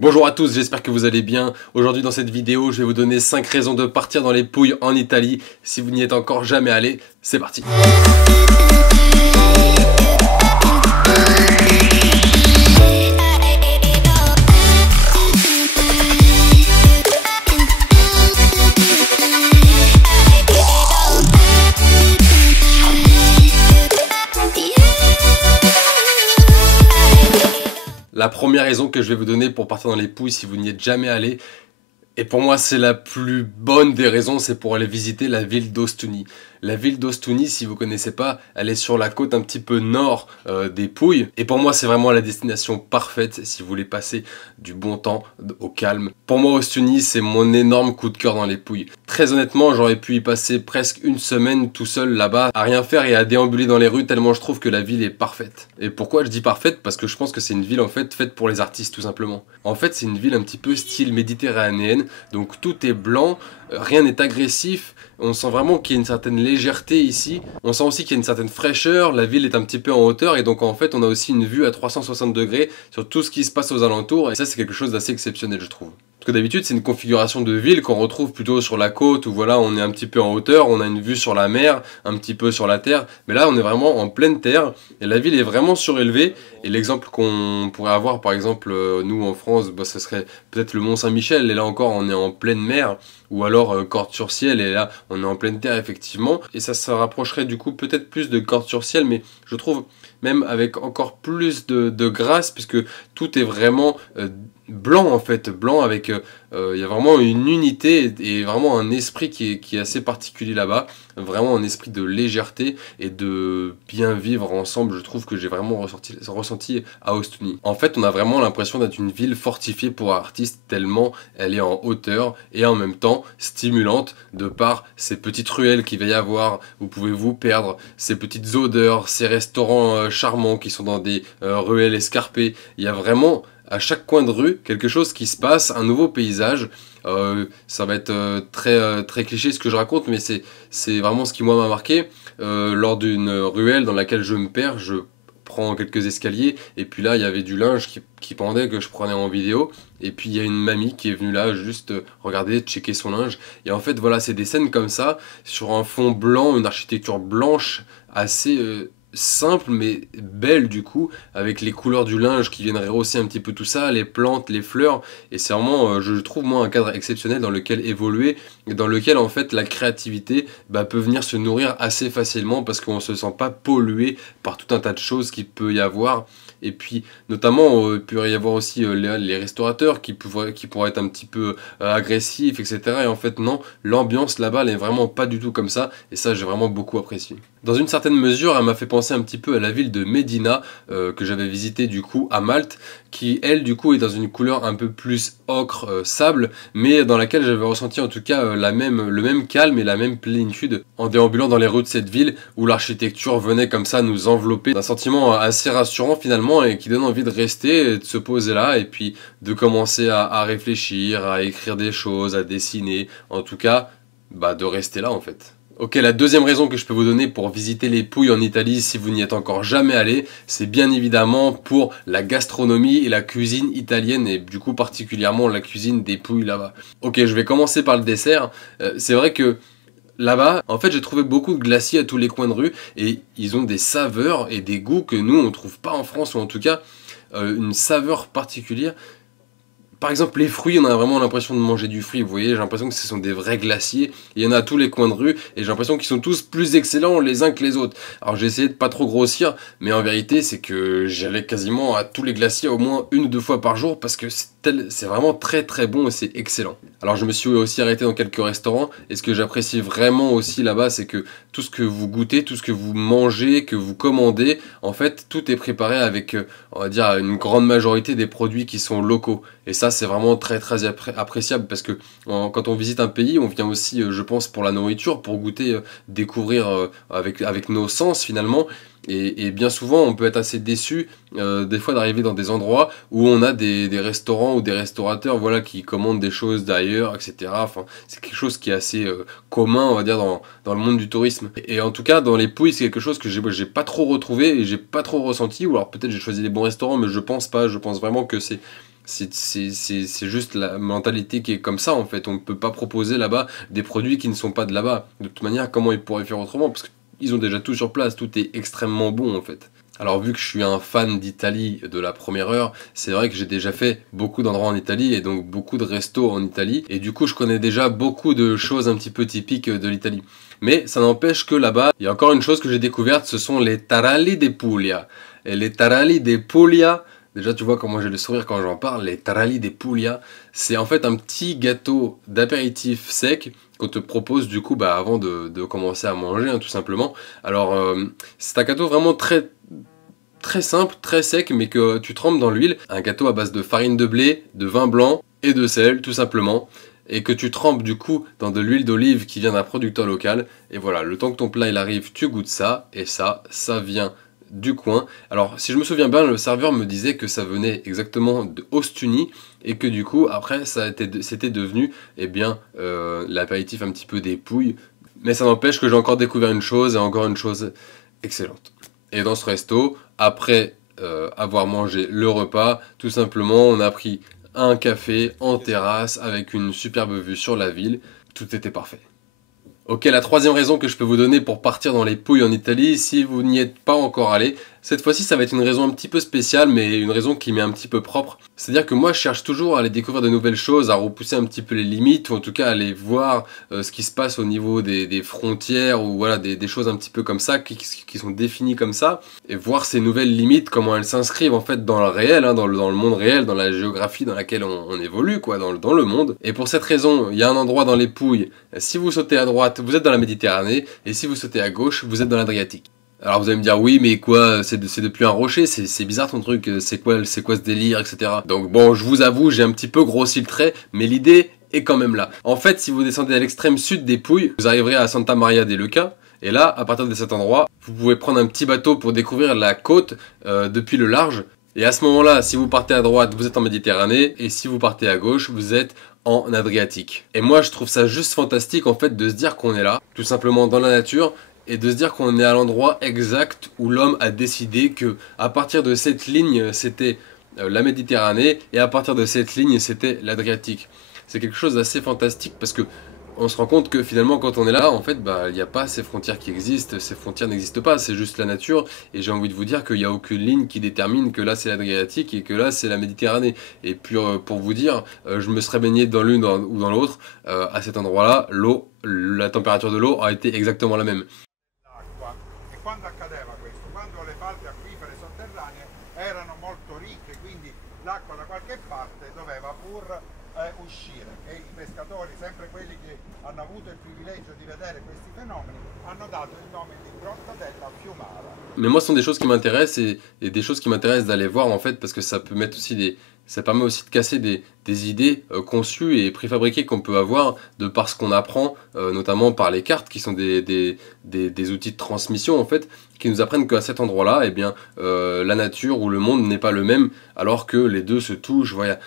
Bonjour à tous, j'espère que vous allez bien. Aujourd'hui dans cette vidéo, je vais vous donner 5 raisons de partir dans les Pouilles en Italie. Si vous n'y êtes encore jamais allé, c'est parti. La première raison que je vais vous donner pour partir dans les Pouilles si vous n'y êtes jamais allé, et pour moi c'est la plus bonne des raisons, c'est pour aller visiter la ville d'Ostuni. La ville d'Ostuni, si vous connaissez pas, elle est sur la côte un petit peu nord des Pouilles. Et pour moi, c'est vraiment la destination parfaite si vous voulez passer du bon temps au calme. Pour moi, Ostuni, c'est mon énorme coup de cœur dans les Pouilles. Très honnêtement, j'aurais pu y passer presque une semaine tout seul là-bas, à rien faire et à déambuler dans les rues tellement je trouve que la ville est parfaite. Et pourquoi je dis parfaite? Parce que je pense que c'est une ville en fait faite pour les artistes tout simplement. En fait, c'est une ville un petit peu style méditerranéenne, donc tout est blanc, rien n'est agressif. On sent vraiment qu'il y a une certaine légèreté ici. On sent aussi qu'il y a une certaine fraîcheur. La ville est un petit peu en hauteur et donc en fait on a aussi une vue à 360 degrés sur tout ce qui se passe aux alentours. Et ça c'est quelque chose d'assez exceptionnel je trouve. Parce que d'habitude c'est une configuration de ville qu'on retrouve plutôt sur la côte où voilà on est un petit peu en hauteur, on a une vue sur la mer, un petit peu sur la terre. Mais là on est vraiment en pleine terre et la ville est vraiment surélevée. Et l'exemple qu'on pourrait avoir par exemple nous en France, bah, ce serait peut-être le Mont Saint-Michel. Et là encore on est en pleine mer. Ou alors Cordes-sur-Ciel, et là on est en pleine terre effectivement, et ça se rapprocherait du coup peut-être plus de Cordes-sur-Ciel, mais je trouve même avec encore plus de grâce, puisque tout est vraiment blanc en fait, blanc avec, il y a vraiment une unité et vraiment un esprit qui est assez particulier là-bas, vraiment un esprit de légèreté et de bien vivre ensemble, je trouve que j'ai vraiment ressenti à Ostuni. En fait on a vraiment l'impression d'être une ville fortifiée pour artistes tellement elle est en hauteur et en même temps stimulante de par ces petites ruelles qu'il va y avoir, vous pouvez vous perdre, ces petites odeurs, ces restaurants charmants qui sont dans des ruelles escarpées, il y a vraiment à chaque coin de rue quelque chose qui se passe, un nouveau paysage. Ça va être très cliché ce que je raconte, mais c'est vraiment ce qui moi m'a marqué. Lors d'une ruelle dans laquelle je me perds, je prends quelques escaliers et puis là il y avait du linge qui pendait que je prenais en vidéo et puis il y a une mamie qui est venue là juste regarder, checker son linge et en fait voilà c'est des scènes comme ça sur un fond blanc, une architecture blanche assez simple mais belle du coup avec les couleurs du linge qui viennent rehausser un petit peu tout ça, les plantes, les fleurs et c'est vraiment je trouve moi un cadre exceptionnel dans lequel évoluer et dans lequel en fait la créativité peut venir se nourrir assez facilement parce qu'on se sent pas pollué par tout un tas de choses qu'il peut y avoir et puis notamment il pourrait y avoir aussi les restaurateurs qui pourraient être un petit peu agressifs etc et en fait non, l'ambiance là-bas elle est vraiment pas du tout comme ça et ça j'ai vraiment beaucoup apprécié. Dans une certaine mesure, elle m'a fait penser un petit peu à la ville de Médina que j'avais visité du coup à Malte, qui elle du coup est dans une couleur un peu plus ocre sable, mais dans laquelle j'avais ressenti en tout cas le même calme et la même plénitude en déambulant dans les rues de cette ville où l'architecture venait comme ça nous envelopper d'un sentiment assez rassurant finalement et qui donne envie de rester et de se poser là et puis de commencer à réfléchir, à écrire des choses, à dessiner, en tout cas de rester là en fait. Ok, la deuxième raison que je peux vous donner pour visiter les Pouilles en Italie si vous n'y êtes encore jamais allé, c'est bien évidemment pour la gastronomie et la cuisine italienne et du coup particulièrement la cuisine des Pouilles là-bas. Ok, je vais commencer par le dessert. C'est vrai que là-bas, en fait, j'ai trouvé beaucoup de glaciers à tous les coins de rue et ils ont des saveurs et des goûts que nous on trouve pas en France ou en tout cas une saveur particulière. Par exemple, les fruits, on a vraiment l'impression de manger du fruit, vous voyez, j'ai l'impression que ce sont des vrais glaciers, il y en a à tous les coins de rue, et j'ai l'impression qu'ils sont tous plus excellents les uns que les autres. Alors j'ai essayé de pas trop grossir, mais en vérité, c'est que j'allais quasiment à tous les glaciers au moins une ou deux fois par jour, parce que c'est vraiment très très bon et c'est excellent. Alors je me suis aussi arrêté dans quelques restaurants, et ce que j'apprécie vraiment aussi là-bas, c'est que tout ce que vous goûtez, tout ce que vous mangez, que vous commandez, en fait, tout est préparé avec, on va dire, une grande majorité des produits qui sont locaux. Et ça, c'est vraiment très très appréciable parce que quand on visite un pays, on vient aussi, je pense, pour la nourriture, pour goûter, découvrir avec nos sens finalement. Et bien souvent, on peut être assez déçu des fois d'arriver dans des endroits où on a des restaurants ou des restaurateurs voilà, qui commandent des choses d'ailleurs, etc. Enfin, c'est quelque chose qui est assez commun, on va dire, dans le monde du tourisme. Et en tout cas, dans les Pouilles, c'est quelque chose que j'ai pas trop retrouvé et j'ai pas trop ressenti. Ou alors peut-être j'ai choisi les bons restaurants, mais je pense pas. Je pense vraiment que C'est juste la mentalité qui est comme ça en fait. On ne peut pas proposer là-bas des produits qui ne sont pas de là-bas. De toute manière, comment ils pourraient faire autrement? Parce qu'ils ont déjà tout sur place, tout est extrêmement bon en fait. Alors vu que je suis un fan d'Italie de la première heure, c'est vrai que j'ai déjà fait beaucoup d'endroits en Italie et donc beaucoup de restos en Italie. Et du coup je connais déjà beaucoup de choses un petit peu typiques de l'Italie. Mais ça n'empêche que là-bas, il y a encore une chose que j'ai découverte, ce sont les taralli de Puglia. Et les taralli de Puglia, déjà tu vois comment j'ai le sourire quand j'en parle, les taralli de Puglia, c'est en fait un petit gâteau d'apéritif sec qu'on te propose du coup avant de commencer à manger tout simplement. Alors c'est un gâteau vraiment très simple, très sec, mais que tu trempes dans l'huile. Un gâteau à base de farine de blé, de vin blanc et de sel, tout simplement. Et que tu trempes du coup dans de l'huile d'olive qui vient d'un producteur local. Et voilà, le temps que ton plat il arrive, tu goûtes ça. Et ça vient du coin. Alors, si je me souviens bien, le serveur me disait que ça venait exactement de Ostuni. Et que du coup, après, c'était devenu l'apéritif un petit peu des Pouilles. Mais ça n'empêche que j'ai encore découvert une chose, et encore une chose excellente. Et dans ce resto, après avoir mangé le repas, tout simplement, on a pris un café en terrasse avec une superbe vue sur la ville. Tout était parfait. Ok, la troisième raison que je peux vous donner pour partir dans les Pouilles en Italie, si vous n'y êtes pas encore allé, cette fois-ci ça va être une raison un petit peu spéciale, mais une raison qui m'est un petit peu propre. C'est-à-dire que moi je cherche toujours à aller découvrir de nouvelles choses, à repousser un petit peu les limites, ou en tout cas à aller voir ce qui se passe au niveau des frontières, ou voilà, des choses un petit peu comme ça, qui sont définies comme ça, et voir ces nouvelles limites, comment elles s'inscrivent en fait dans le réel, dans le monde réel, dans la géographie dans laquelle on évolue, quoi, dans le monde. Et pour cette raison, il y a un endroit dans les Pouilles, si vous sautez à droite, vous êtes dans la Méditerranée, et si vous sautez à gauche, vous êtes dans l'Adriatique. Alors vous allez me dire oui mais quoi, c'est depuis un rocher, c'est bizarre ton truc, c'est quoi ce délire, etc. Donc bon, je vous avoue, j'ai un petit peu grossi le trait, mais l'idée est quand même là. En fait, si vous descendez à l'extrême sud des Pouilles, vous arriverez à Santa Maria de Leuca, et là, à partir de cet endroit, vous pouvez prendre un petit bateau pour découvrir la côte depuis le large. Et à ce moment-là, si vous partez à droite, vous êtes en Méditerranée, et si vous partez à gauche, vous êtes en Adriatique. Et moi, je trouve ça juste fantastique en fait de se dire qu'on est là, tout simplement dans la nature, et de se dire qu'on est à l'endroit exact où l'homme a décidé que à partir de cette ligne c'était la Méditerranée et à partir de cette ligne c'était l'Adriatique. C'est quelque chose d'assez fantastique parce que on se rend compte que finalement quand on est là en fait il n'y a pas ces frontières qui existent, ces frontières n'existent pas, c'est juste la nature et j'ai envie de vous dire qu'il n'y a aucune ligne qui détermine que là c'est l'Adriatique et que là c'est la Méditerranée. Et puis pour vous dire, je me serais baigné dans l'une ou dans l'autre, à cet endroit là, la température de l'eau a été exactement la même. Quando accadeva questo? Quando le falde acquifere sotterranee erano molto ricche, quindi l'acqua da qualche parte doveva pur uscire e i pescatori, sempre quelli che hanno avuto il privilegio di vedere questi fenomeni, hanno dato il nome di Grotta della Fiumara. Mais moi, ce sont des choses qui m'intéressent et des choses qui m'intéressent d'aller voir en fait parce que ça peut mettre aussi ça permet aussi de casser des idées conçues et préfabriquées qu'on peut avoir de par ce qu'on apprend, notamment par les cartes qui sont des outils de transmission en fait, qui nous apprennent qu'à cet endroit-là, eh bien, la nature ou le monde n'est pas le même alors que les deux se touchent. Voilà.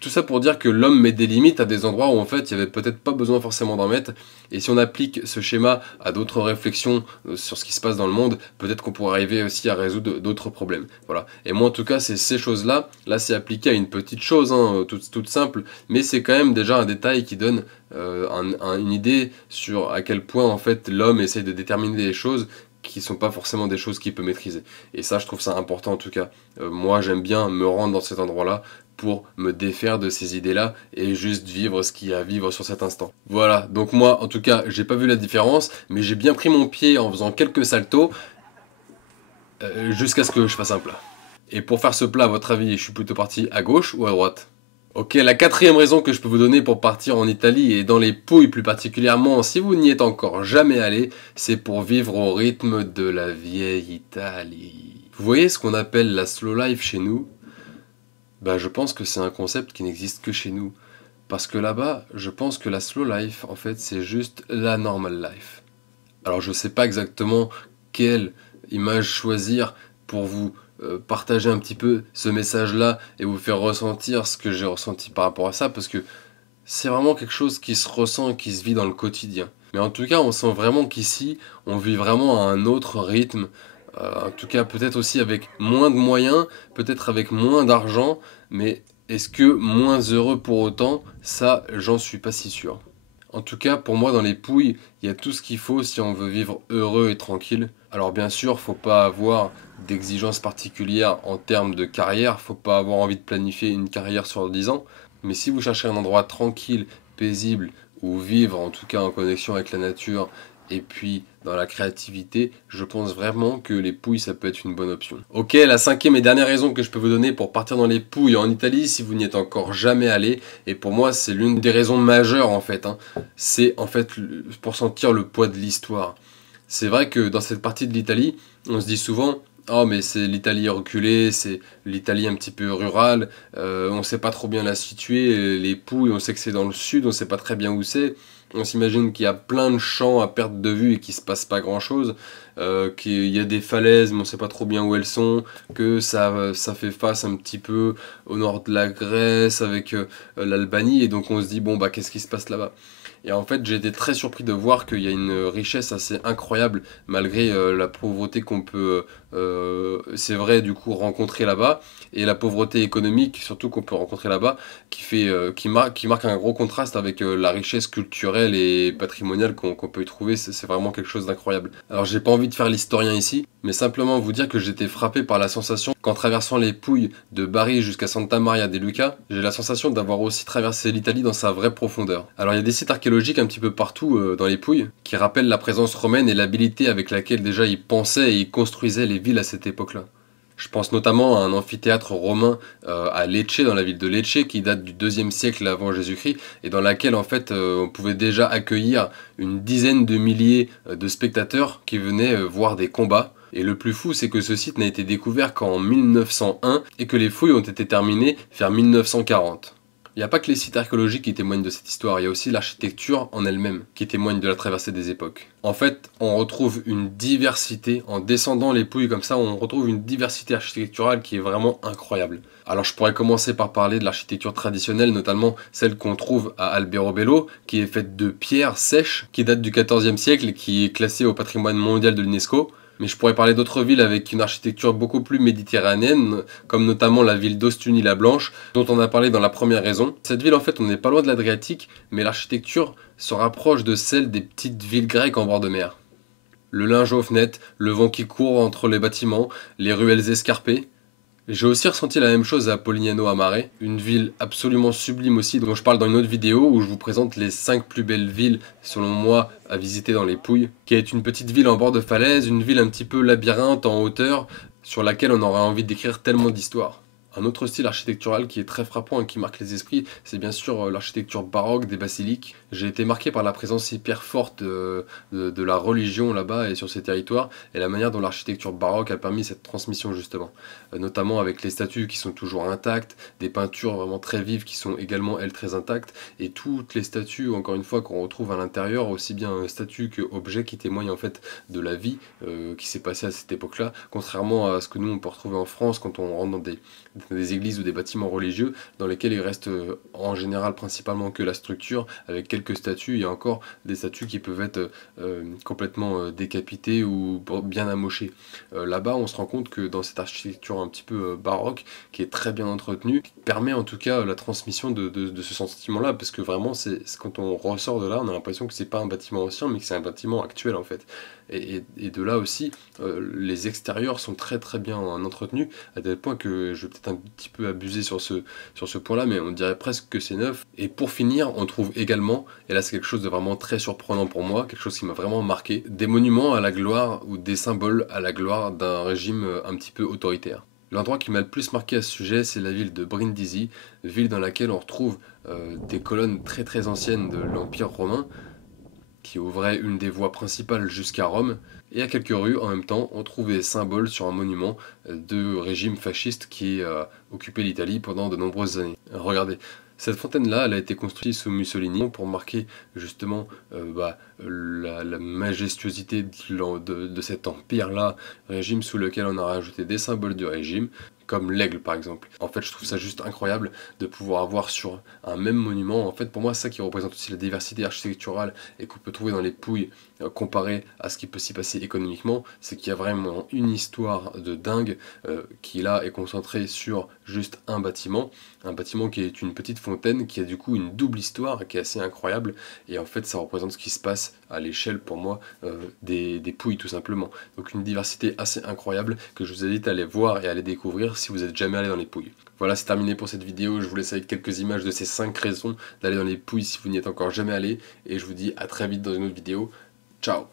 Tout ça pour dire que l'homme met des limites à des endroits où en fait il n'y avait peut-être pas besoin forcément d'en mettre. Et si on applique ce schéma à d'autres réflexions sur ce qui se passe dans le monde, peut-être qu'on pourrait arriver aussi à résoudre d'autres problèmes. Voilà. Et moi en tout cas, c'est ces choses-là. Là, c'est appliqué à une petite chose, hein, toute simple, mais c'est quand même déjà un détail qui donne une idée sur à quel point en fait l'homme essaye de déterminer des choses qui sont pas forcément des choses qu'il peut maîtriser. Et ça, je trouve ça important en tout cas. Moi, j'aime bien me rendre dans cet endroit-là pour me défaire de ces idées-là et juste vivre ce qu'il y a à vivre sur cet instant. Voilà, donc moi, en tout cas, j'ai pas vu la différence, mais j'ai bien pris mon pied en faisant quelques saltos jusqu'à ce que je fasse un plat. Et pour faire ce plat, à votre avis, je suis plutôt parti à gauche ou à droite? Ok, la quatrième raison que je peux vous donner pour partir en Italie et dans les Pouilles plus particulièrement, si vous n'y êtes encore jamais allé, c'est pour vivre au rythme de la vieille Italie. Vous voyez ce qu'on appelle la slow life chez nous? Bah, je pense que c'est un concept qui n'existe que chez nous. Parce que là-bas, je pense que la slow life, en fait, c'est juste la normal life. Alors je sais pas exactement quelle image choisir pour vous partager un petit peu ce message-là et vous faire ressentir ce que j'ai ressenti par rapport à ça, parce que c'est vraiment quelque chose qui se ressent et qui se vit dans le quotidien. Mais en tout cas, on sent vraiment qu'ici, on vit vraiment à un autre rythme, en tout cas peut-être aussi avec moins de moyens, peut-être avec moins d'argent, mais Est-ce que moins heureux pour autant? Ça, j'en suis pas si sûr. En tout cas, pour moi, dans les Pouilles, il y a tout ce qu'il faut si on veut vivre heureux et tranquille. Alors bien sûr, faut pas avoir d'exigences particulières en termes de carrière, faut pas avoir envie de planifier une carrière sur 10 ans, mais si vous cherchez un endroit tranquille, paisible, où vivre en tout cas en connexion avec la nature, et puis dans la créativité, je pense vraiment que les Pouilles, ça peut être une bonne option. Ok, la cinquième et dernière raison que je peux vous donner pour partir dans les Pouilles en Italie, si vous n'y êtes encore jamais allé, et pour moi c'est l'une des raisons majeures en fait, hein, c'est en fait pour sentir le poids de l'histoire. C'est vrai que dans cette partie de l'Italie, on se dit souvent, oh mais c'est l'Italie reculée, c'est l'Italie un petit peu rurale, on ne sait pas trop bien la situer, les Pouilles, on sait que c'est dans le sud, on ne sait pas très bien où c'est. On s'imagine qu'il y a plein de champs à perte de vue et qu'il se passe pas grand chose, qu'il y a des falaises mais on ne sait pas trop bien où elles sont, que ça fait face un petit peu au nord de la Grèce avec l'Albanie et donc on se dit bon bah qu'est-ce qui se passe là-bas? Et en fait, j'ai été très surpris de voir qu'il y a une richesse assez incroyable malgré la pauvreté qu'on peut, c'est vrai, du coup, rencontrer là-bas et la pauvreté économique, surtout qu'on peut rencontrer là-bas, qui marque un gros contraste avec la richesse culturelle et patrimoniale qu'on peut y trouver. C'est vraiment quelque chose d'incroyable. Alors, j'ai pas envie de faire l'historien ici, mais simplement vous dire que j'étais frappé par la sensation qu'en traversant les Pouilles de Bari jusqu'à Santa Maria de Luca, j'ai la sensation d'avoir aussi traversé l'Italie dans sa vraie profondeur. Alors il y a des sites archéologiques un petit peu partout dans les Pouilles qui rappellent la présence romaine et l'habilité avec laquelle déjà ils pensaient et ils construisaient les villes à cette époque-là. Je pense notamment à un amphithéâtre romain à Lecce, dans la ville de Lecce, qui date du 2e siècle avant Jésus-Christ, et dans laquelle en fait on pouvait déjà accueillir une dizaine de milliers de spectateurs qui venaient voir des combats. Et le plus fou, c'est que ce site n'a été découvert qu'en 1901 et que les fouilles ont été terminées vers 1940. Il n'y a pas que les sites archéologiques qui témoignent de cette histoire, il y a aussi l'architecture en elle-même qui témoigne de la traversée des époques. En fait, on retrouve une diversité, en descendant les Pouilles comme ça, on retrouve une diversité architecturale qui est vraiment incroyable. Alors je pourrais commencer par parler de l'architecture traditionnelle, notamment celle qu'on trouve à Alberobello, qui est faite de pierres sèches, qui date du XIVe siècle et qui est classée au patrimoine mondial de l'UNESCO. Mais je pourrais parler d'autres villes avec une architecture beaucoup plus méditerranéenne, comme notamment la ville d'Ostuni-la-Blanche, dont on a parlé dans la première raison. Cette ville, en fait, on n'est pas loin de l'Adriatique, mais l'architecture se rapproche de celle des petites villes grecques en bord de mer. Le linge aux fenêtres, le vent qui court entre les bâtiments, les ruelles escarpées. J'ai aussi ressenti la même chose à Polignano a Mare, une ville absolument sublime aussi, dont je parle dans une autre vidéo où je vous présente les 5 plus belles villes, selon moi, à visiter dans les Pouilles, qui est une petite ville en bord de falaise, une ville un petit peu labyrinthe en hauteur, sur laquelle on aurait envie d'écrire tellement d'histoires. Un autre style architectural qui est très frappant et qui marque les esprits, c'est bien sûr l'architecture baroque des basiliques. J'ai été marqué par la présence hyper forte de la religion là-bas et sur ces territoires, et la manière dont l'architecture baroque a permis cette transmission justement. Notamment avec les statues qui sont toujours intactes, des peintures vraiment très vives qui sont également elles très intactes, et toutes les statues, encore une fois, qu'on retrouve à l'intérieur, aussi bien statues que objets qui témoignent en fait de la vie qui s'est passée à cette époque-là, contrairement à ce que nous on peut retrouver en France quand on rentre dans des églises ou des bâtiments religieux dans lesquels il reste en général principalement que la structure avec quelques statues. Il y a encore des statues qui peuvent être complètement décapitées ou bien amochées. Là-bas, on se rend compte que dans cette architecture un petit peu baroque, qui est très bien entretenue, permet en tout cas la transmission de ce sentiment-là, parce que vraiment, quand on ressort de là, on a l'impression que c'est pas un bâtiment ancien, mais que c'est un bâtiment actuel en fait. Et de là aussi, les extérieurs sont très très bien entretenus, à tel point que je vais peut-être un petit peu abuser sur ce point-là, mais on dirait presque que c'est neuf. Et pour finir, on trouve également, et là c'est quelque chose de vraiment très surprenant pour moi, quelque chose qui m'a vraiment marqué, des monuments à la gloire ou des symboles à la gloire d'un régime un petit peu autoritaire. L'endroit qui m'a le plus marqué à ce sujet, c'est la ville de Brindisi, ville dans laquelle on retrouve des colonnes très très anciennes de l'Empire romain, qui ouvrait une des voies principales jusqu'à Rome, et à quelques rues en même temps on trouve des symboles sur un monument de régime fasciste qui occupait l'Italie pendant de nombreuses années. Regardez, cette fontaine-là, elle a été construite sous Mussolini pour marquer justement la majestuosité de cet empire-là, régime sous lequel on a rajouté des symboles du régime, comme l'Aigle par exemple. En fait, je trouve ça juste incroyable de pouvoir avoir sur un même monument, en fait pour moi c'est ça qui représente aussi la diversité architecturale et qu'on peut trouver dans les Pouilles comparé à ce qui peut s'y passer économiquement, c'est qu'il y a vraiment une histoire de dingue qui là est concentrée sur juste un bâtiment qui est une petite fontaine qui a du coup une double histoire qui est assez incroyable, et en fait ça représente ce qui se passe à l'échelle pour moi des Pouilles tout simplement. Donc une diversité assez incroyable que je vous invite à aller voir et à aller découvrir si vous n'êtes jamais allé dans les Pouilles. Voilà, c'est terminé pour cette vidéo, je vous laisse avec quelques images de ces 5 raisons d'aller dans les Pouilles si vous n'y êtes encore jamais allé, et je vous dis à très vite dans une autre vidéo. Ciao.